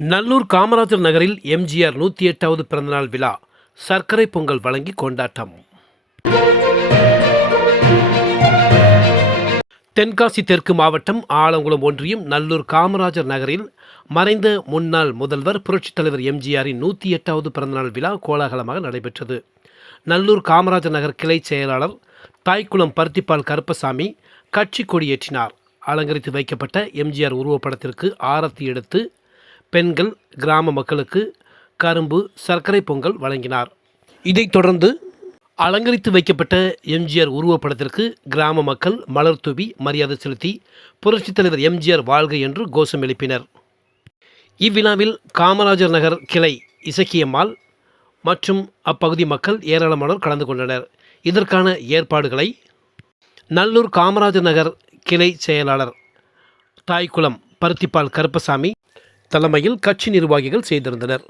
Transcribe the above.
நல்லூர் காமராஜர் நகரில் எம்ஜிஆர் நூற்றி எட்டாவது பிறந்தநாள் விழா. சர்க்கரை பொங்கல் வழங்கி கொண்டாட்டம். தென்காசி தெற்கு மாவட்டம் ஆலங்குளம் ஒன்றியம் நல்லூர் காமராஜர் நகரில் மறைந்த முன்னாள் முதல்வர் புரட்சித் தலைவர் எம்ஜிஆரின் நூற்றி எட்டாவது பிறந்தநாள் விழா கோலாகலமாக நடைபெற்றது. நல்லூர் காமராஜர் நகர் கிளை செயலாளர் தாய்க்குளம் பருத்திப்பால் கருப்பசாமி கட்சி கொடியேற்றினார். அலங்கரித்து வைக்கப்பட்ட எம்ஜிஆர் உருவப்படத்திற்கு ஆரத்தி எடுத்து பெண்கள் கிராம மக்களுக்கு கரும்பு சர்க்கரை பொங்கல் வழங்கினார். இதைத் தொடர்ந்து அலங்கரித்து வைக்கப்பட்ட எம்ஜிஆர் உருவப்படத்திற்கு கிராம மக்கள் மலர் தூவி மரியாதை செலுத்தி புரட்சித் தலைவர் எம்ஜிஆர் வாழ்க என்று கோஷம் எழுப்பினர். இவ்விழாவில் காமராஜர் நகர் கிளை இசக்கியம்மாள் மற்றும் அப்பகுதி மக்கள் ஏராளமானோர் கலந்து கொண்டனர். இதற்கான ஏற்பாடுகளை நல்லூர் காமராஜர் நகர் கிளை செயலாளர் தாய்க்குளம் பருத்திப்பால் கருப்பசாமி தலைமையில் கட்சி நிர்வாகிகள் செய்திருந்தனர்.